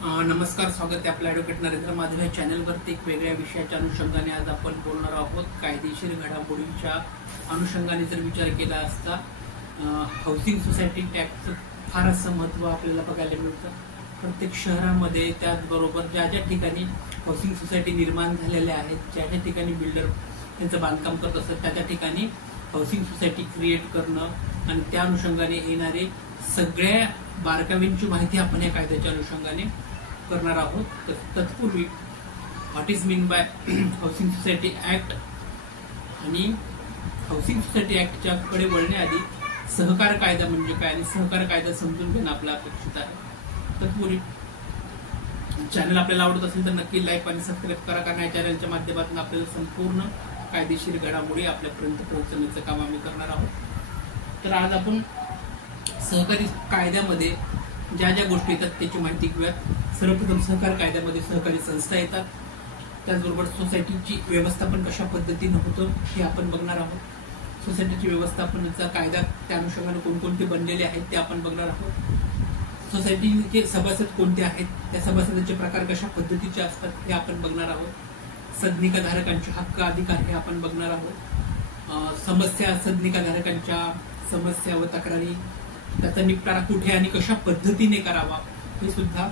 नमस्कार, स्वागत आहे आपल्या ॲडव्होकेट नरेंद्र माधव या चॅनलवरती एक वेगळ्या विषयाच्या अनुषंगाने आज आपण बोलणार आहोत। कायदेशीर घडामोडींच्या अनुषंगाने जर विचार केला असता हाऊसिंग सोसायटी टॅक्सचं फार असं महत्त्व आपल्याला बघायला मिळतं। प्रत्येक शहरामध्ये त्याचबरोबर ज्या ज्या ठिकाणी हाऊसिंग सोसायटी निर्माण झालेल्या आहेत, ज्या ज्या ठिकाणी बिल्डर त्यांचं बांधकाम करत असतात त्या ठिकाणी हाऊसिंग सोसायटी क्रिएट करणं आणि त्या अनुषंगाने येणारे सगळ्या बारकावींची माहिती आपण या कायद्याच्या अनुषंगाने करणार आहोत। तर तत्पूर्वी what is mean by housing society act आणि हाऊसिंग सोसायटी ऍक्टच्या कडे वळण्याआधी सहकार कायदा म्हणजे काय आणि सहकार कायदा समजून घेणं आपलं अपेक्षित आहे। तत्पूर्वी चॅनल आपल्याला आवडत असेल तर नक्की लाईक आणि सबस्क्राईब करा, कारण या चॅनलच्या माध्यमातून आपल्याला संपूर्ण कायदेशीर घडामोडी आपल्यापर्यंत पोहोचवण्याचं काम आम्ही करणार आहोत। तर आज आपण सहकारी कायद्यामध्ये ज्या ज्या गोष्टी येतात त्याची माहिती घेऊयात। सर्वप्रथम सहकार कायद्यामध्ये सहकारी संस्था येतात, त्याचबरोबर सोसायटीची व्यवस्थापन कशा पद्धतीने होतं हे आपण बघणार आहोत। सोसायटीची व्यवस्थापनाचा कायदा त्या अनुषंगाने कोणकोणते बनलेले आहेत ते आपण बघणार आहोत। सोसायटीचे सभासद कोणते आहेत, त्या सभासदांचे प्रकार कशा पद्धतीचे असतात हे आपण बघणार आहोत। सदनिकाधारकांचे हक्क अधिकार हे आपण बघणार आहोत। समस्या सदनिकाधारकांच्या समस्या व तक्रारी त्याचा निपटारा कुठे आणि कशा पद्धतीने करावा हे सुद्धा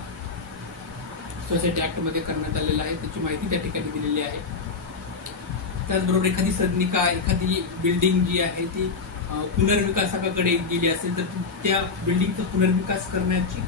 सोसायटी ऍक्ट मध्ये करण्यात आलेलं आहे, त्याची माहिती त्या ठिकाणी दिलेली आहे। त्याचबरोबर एखादी सदनिका एखादी बिल्डिंग जी आहे ती पुनर्विकासकाकडे गेली असेल तर त्या बिल्डिंगचा पुनर्विकास करण्याची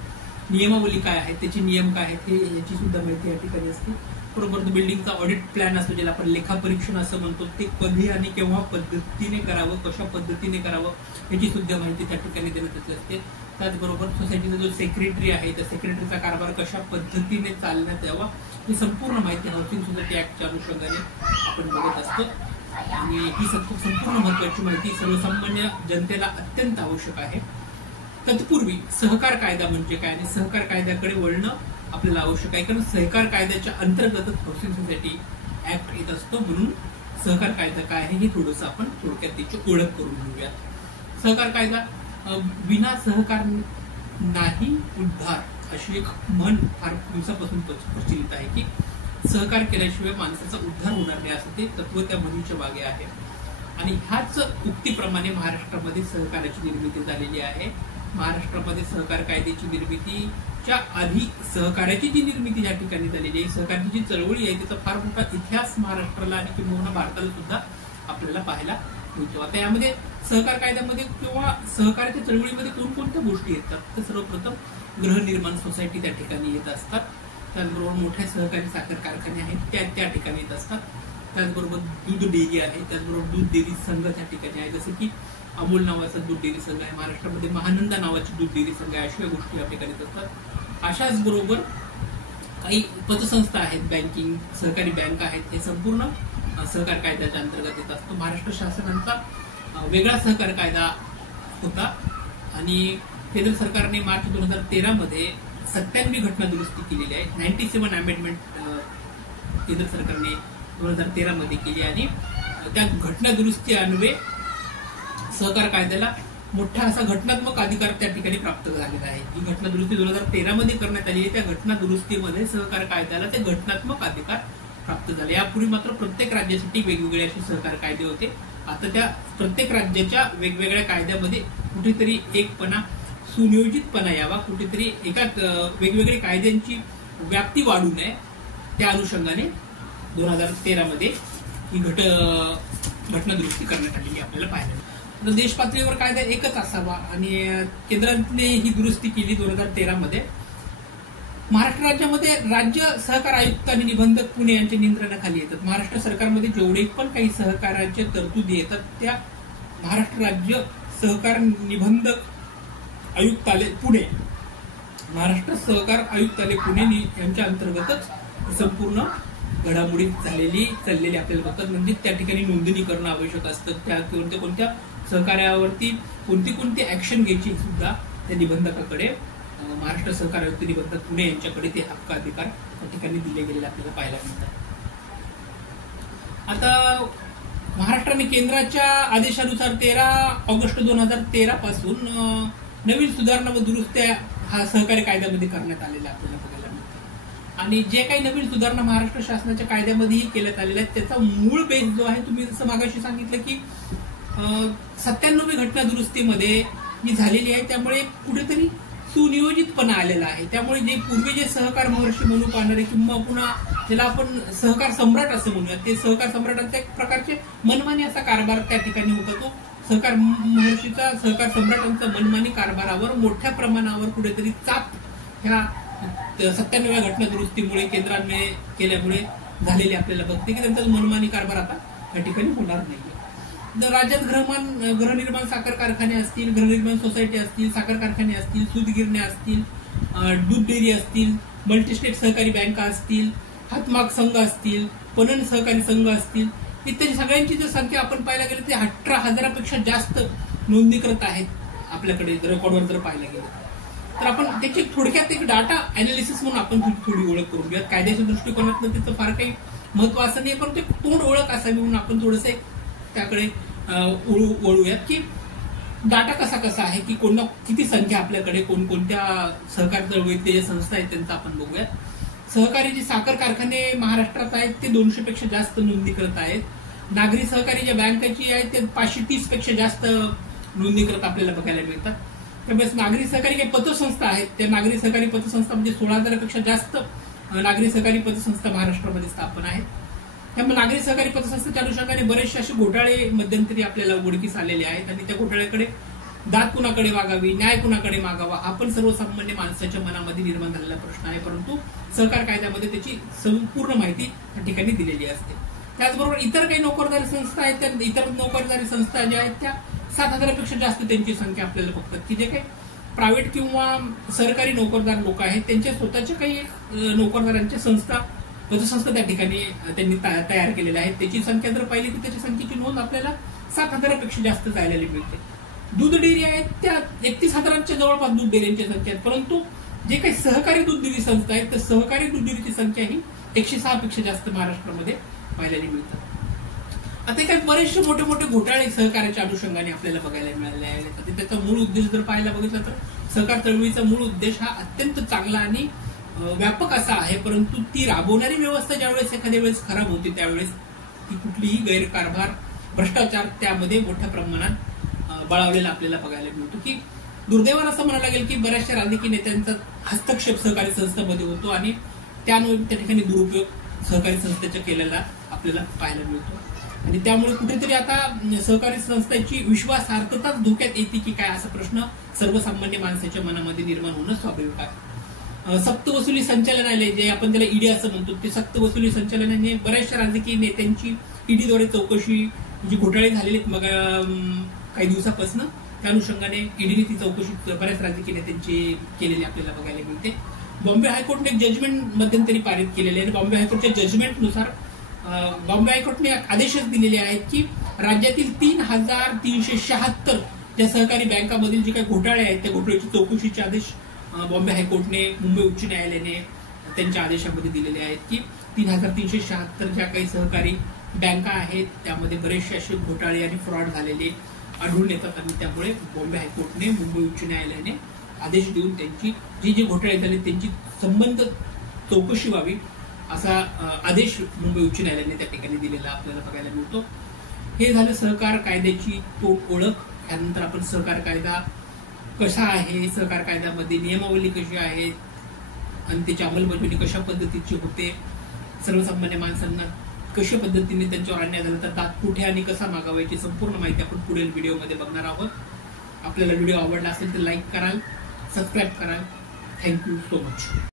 नियमावली काय आहे, त्याचे नियम काय आहेत हे याची सुद्धा माहिती या ठिकाणी असते। बरोबर बिल्डिंगचा ऑडिट प्लॅन असतो, ज्याला आपण लेखापरीक्षण असं म्हणतो, ते कधी आणि केव्हा पद्धतीने करावं, कशा पद्धतीने करावं याची सुद्धा माहिती त्या ठिकाणी देण्यात असते। त्याचबरोबर सोसायटीचा जो सेक्रेटरी आहे त्या सेक्रेटरीचा कारभार कशा पद्धतीने चालण्यात यावा ही संपूर्ण माहिती हाऊसिंग सोसायटी ऍक्टच्या अनुषंगाने आपण बघत असतो। आणि ही संपूर्ण महत्वाची माहिती सर्वसामान्य जनतेला अत्यंत आवश्यक आहे। तत्पूर्वी सहकार कायदा म्हणजे काय आणि सहकार कायद्याकडे वळणं आपल्याला आवश्यक आहे, कारण सहकार कायद्याच्या अंतर्गतच हाऊसिंग सोसायटी ऍक्ट येत असतो, म्हणून सहकार कायदा काय आहे हे थोडंसं आपण थोडक्यात त्याची ओळख करून घेऊया। सहकार कायदा विना सहकार नाही उद्धार अशी एक म्हण फार दिवसापासून प्रचलित आहे की सहकार केल्याशिवाय माणसाचा उद्धार होणार नाही असं ते तत्व त्या म्हणीच्या मागे आहे। आणि ह्याच उक्तीप्रमाणे महाराष्ट्रामध्ये सहकाराची निर्मिती झालेली आहे। महाराष्ट्रामध्ये सहकार कायद्याची निर्मितीच्या आधी सहकार्याची जी निर्मिती या ठिकाणी झालेली आहे, सहकारची जी चळवळी आहे त्याचा फार मोठा इतिहास महाराष्ट्राला आणि किंवा भारताला सुद्धा आपल्याला पाहायला मिळतो। आता यामध्ये सहकार कायद्यामध्ये किंवा सहकार्याच्या चळवळीमध्ये कोणकोणत्या गोष्टी येतात तर सर्वप्रथम गृहनिर्माण सोसायटी त्या ठिकाणी येत असतात, त्याचबरोबर मोठ्या सहकारी साखर कारखाने आहेत त्या ठिकाणी येत असतात, त्याचबरोबर दूध डेअरी आहे, त्याचबरोबर दूध डेअरी संघ त्या ठिकाणी आहे, जसं की अमूल नावाचा दूध डेअरी संघ आहे, महाराष्ट्रामध्ये महानंदा नावाची दूध डेअरी संघ आहे, अशा गोष्टी या ठिकाणी असतात। अशाच बरोबर काही पतसंस्था आहेत, बँकिंग सहकारी बँक आहेत, हे संपूर्ण सहकार कायद्याच्या अंतर्गत येत असतो। महाराष्ट्र शासनाचा वेगळा सहकार कायदा होता आणि केंद्र सरकारने मार्च 2013 मध्ये 97 घटना दुरुस्ती केलेली आहे। 97 अमेंडमेंट केंद्र सरकारने 2013 मध्ये केली आणि त्या घटना दुरुस्ती अन्वये सहकार कायद्याला मोठा असा घटनात्मक अधिकार त्या ठिकाणी प्राप्त झालेला आहे। ही घटना दुरुस्ती 2013 मध्ये करण्यात आली आहे, त्या घटना दुरुस्तीमध्ये सहकार कायद्याला ते घटनात्मक अधिकार प्राप्त झाले। यापूर्वी मात्र प्रत्येक राज्यासाठी वेगवेगळे असे सहकार कायदे होते, आता त्या प्रत्येक राज्याच्या वेगवेगळ्या कायद्यामध्ये कुठेतरी एकपणा सुनियोजितपणा यावा, कुठेतरी एका वेगवेगळ्या कायद्यांची व्याप्ती वाढू नये त्या अनुषंगाने 2013 मध्ये ही घटना दुरुस्ती करण्यात आलेली आपल्याला पाहायला मिळते। देश पातळीवर कायदा एकच असावा आणि केंद्राने ही दुरुस्ती केली 2013 मध्ये। महाराष्ट्र राज्यामध्ये राज्य सहकार आयुक्त आणि निबंधक पुणे यांच्या नियंत्रणाखाली येतात। महाराष्ट्र सरकारमध्ये जेवढे पण काही सहकाराच्या तरतुदी येतात त्या महाराष्ट्र राज्य सहकार निबंधक आयुक्तालय पुणे, महाराष्ट्र सहकार आयुक्तालय पुणे यांच्या अंतर्गतच संपूर्ण घडामोडी चाललेली आपल्याला बघतात। म्हणजे त्या ठिकाणी नोंदणी करणं आवश्यक असतं, त्या कोणत्या सहकार्यावरती कोणती ऍक्शन घ्यायची सुद्धा त्या निबंधकाकडे महाराष्ट्र सहकार आयुक्त निबंधक पुणे यांच्याकडे ते हक्क अधिकार त्या ठिकाणी दिले गेलेले आपल्याला पाहायला मिळतात। आता महाराष्ट्राने केंद्राच्या आदेशानुसार 13 ऑगस्ट 2013 पासून नवीन सुधारणा व दुरुस्त्या हा सहकारी कायद्यामध्ये करण्यात आलेला आपल्याला बघायला मिळतं। आणि जे काही नवीन सुधारणा महाराष्ट्र शासनाच्या कायद्यामध्येही केल्यात आलेल्या आहेत त्याचा मूळ बेस जो आहे, तुम्ही जसं मागाशी सांगितलं की 97वी घटना दुरुस्तीमध्ये जी झालेली आहे त्यामुळे कुठेतरी सुनियोजितपणा आलेला आहे. त्यामुळे जे पूर्वी जे सहकार महर्षी म्हणून पाहणारे किंवा पुन्हा ज्याला आपण सहकार सम्राट असं म्हणूया, ते सहकार सम्राटांचा एक प्रकारचे मनमानी असा कारभार त्या ठिकाणी होता. तो सहकार महर्षीचा, सहकार सम्राटांचा मनमानी कारभारावर मोठ्या प्रमाणावर कुठेतरी चाप ह्या 97व्या घटना दुरुस्तीमुळे केंद्राने केल्यामुळे झालेले आपल्याला बघते की त्यांचा मनमानी कारभार आता त्या ठिकाणी होणार नाही. राज्यात गृहनिर्माण साखर कारखाने असतील, गृहनिर्माण सोसायटी असतील, साखर कारखाने असतील, सूतगिरण्या असतील, दूध डेअरी असतील, मल्टीस्टेट सहकारी बँका असतील, हातमाग संघ असतील, पणन सहकारी संघ असतील, इत्यादी सगळ्यांची जर संख्या आपण पाहायला गेली तर 18,000पेक्षा जास्त नोंदणीकृत आहेत आपल्याकडे रेकॉर्डवर जर पाहायला गेलं तर. आपण त्याची थोडक्यात एक डाटा अनालिसिस म्हणून आपण थोडी ओळख करून घेऊयात. कायद्याच्या दृष्टिकोनातून त्याचं फार काही महत्व असं नाही, पण ते तोंड ओळख असावी म्हणून आपण थोडंसं त्याकडे वळूयात की डाटा कसा आहे की किती संख्या आपल्याकडे कोणकोणत्या सहकार चळवळीतल्या ज्या संस्था आहेत त्यांचा आपण बघूयात. सहकारी जे साखर कारखाने महाराष्ट्रात आहेत ते 200पेक्षा जास्त नोंदणीकृत आहेत. नागरी सहकारी ज्या बँकाची आहेत ते 530पेक्षा जास्त नोंदणीकृत आपल्याला बघायला मिळतात. त्यामुळे नागरी सहकारी काही पतसंस्था आहेत, त्या नागरी सहकारी पतसंस्था म्हणजे 16,000पेक्षा जास्त नागरी सहकारी पतसंस्था महाराष्ट्रामध्ये स्थापन आहेत. त्यामुळे नागरी सहकारी पतसंस्थेच्या अनुषंगाने बरेचसे असे घोटाळे मध्यंतरी आपल्याला उघडकीस आलेले आहेत आणि त्या घोटाळ्याकडे दाद कुणाकडे मागावी, न्याय कुणाकडे मागावा हा पण सर्वसामान्य माणसाच्या मनामध्ये निर्माण झालेला प्रश्न आहे. परंतु सहकार कायद्यामध्ये त्याची संपूर्ण माहिती त्या ठिकाणी दिलेली असते. त्याचबरोबर इतर काही नोकरदारी संस्था आहेत, त्या इतर नोकरदारी संस्था ज्या आहेत त्या 7,000पेक्षा जास्त त्यांची संख्या आपल्याला बघतात की जे काही प्रायव्हेट किंवा सरकारी नोकरदार लोक आहेत त्यांच्या स्वतःच्या काही नोकरदारांच्या संस्था पतसंस्था त्या ठिकाणी त्यांनी तयार केलेल्या आहेत. त्याची संख्या जर पाहिली तर त्याची संख्येची नोंद आपल्याला 7,000पेक्षा जास्त जायला मिळते. दूध डेअरी आहेत त्या 31,000च्या जवळपास दूध डेअरींच्या संख्या आहेत. परंतु जे काही सहकारी दूध डेअरी संस्था आहेत तर सहकारी दूध डेअरीची संख्या ही 106पेक्षा जास्त महाराष्ट्रामध्ये पाहायला मिळतात. आता काही बरेचसे मोठे मोठे घोटाळे सहकार्याच्या अनुषंगाने आपल्याला बघायला मिळाले आहेत. त्याचा मूळ उद्देश जर पाहायला बघितलं तर सहकार चळवळीचा मूळ उद्देश हा अत्यंत चांगला आणि व्यापक असा आहे. परंतु ती राबवणारी व्यवस्था ज्यावेळेस एखाद्या वेळेस खराब होते त्यावेळेस ती कुठलीही गैरकारभार, भ्रष्टाचार त्यामध्ये मोठ्या प्रमाणात बळावलेला आपल्याला बघायला मिळतो. की दुर्दैवानं असं म्हणायला लागेल की बऱ्याचशा राजकीय नेत्यांचा हस्तक्षेप सहकारी संस्थेमध्ये होतो आणि त्यामुळे त्या ठिकाणी दुरुपयोग सहकारी संस्थेचा केलेला आपल्याला पाहायला मिळतो. आणि त्यामुळे कुठेतरी आता सहकारी संस्थेची विश्वासार्हताच धोक्यात येते की काय असा प्रश्न सर्वसामान्य माणसाच्या मनामध्ये निर्माण होणं स्वाभाविक आहे. सक्तवसुली संचालनालय जे आपण त्याला ईडी असं म्हणतो, ते सक्तवसुली संचालनाने बऱ्याचशा राजकीय नेत्यांची ईडीद्वारे चौकशी जी घोटाळे झालेले मग काही दिवसापासून त्या अनुषंगाने ईडीने ती चौकशी बऱ्याच राजकीय नेत्यांची केलेली आपल्याला बघायला मिळते. बॉम्बे हायकोर्टने एक जजमेंट मध्यंतरी पारित केलेले आहे. बॉम्बे हायकोर्टच्या जजमेंटनुसार बॉम्बे हायकोर्टने आदेशच दिलेले आहेत की राज्यातील 3,376 ज्या सहकारी बँकामधील जे काही घोटाळे आहेत त्या घोटाळ्याची चौकशीचे आदेश बॉम्बे हायकोर्टने मुंबई उच्च न्यायालयाने त्यांच्या आदेशामध्ये दिलेले आहेत की 3,376 ज्या काही सहकारी बँका आहेत त्यामध्ये बरेचसे असे घोटाळे आणि फ्रॉड झालेले आढळून येतात आणि त्यामुळे बॉम्बे हायकोर्टने मुंबई उच्च न्यायालयाने आदेश देऊन त्यांची जी घोटाळे झाले त्यांची संबंध चौकशी व्हावी असा आदेश मुंबई उच्च न्यायालयाने त्या ठिकाणी दिलेला आपल्याला बघायला मिळतो. हे झालं सहकार कायद्याची तोड ओळख. त्यानंतर आपण सहकार कायदा कसा आहे, सहकार कायद्यामध्ये नियमावली कशी आहे आणि त्याची अंमलबजावणी कशा पद्धतीची होते, सर्वसामान्य माणसांना कशा पद्धतीने त्यांच्यावर अन्याय झाला तर दाद कुठे आणि कसा मागावा याची संपूर्ण माहिती आपण पुढील व्हिडिओमध्ये बघणार आहोत. आपल्याला व्हिडिओ आवडला असेल तर लाईक कराल, सबस्क्राईब कराल. Thank you so much.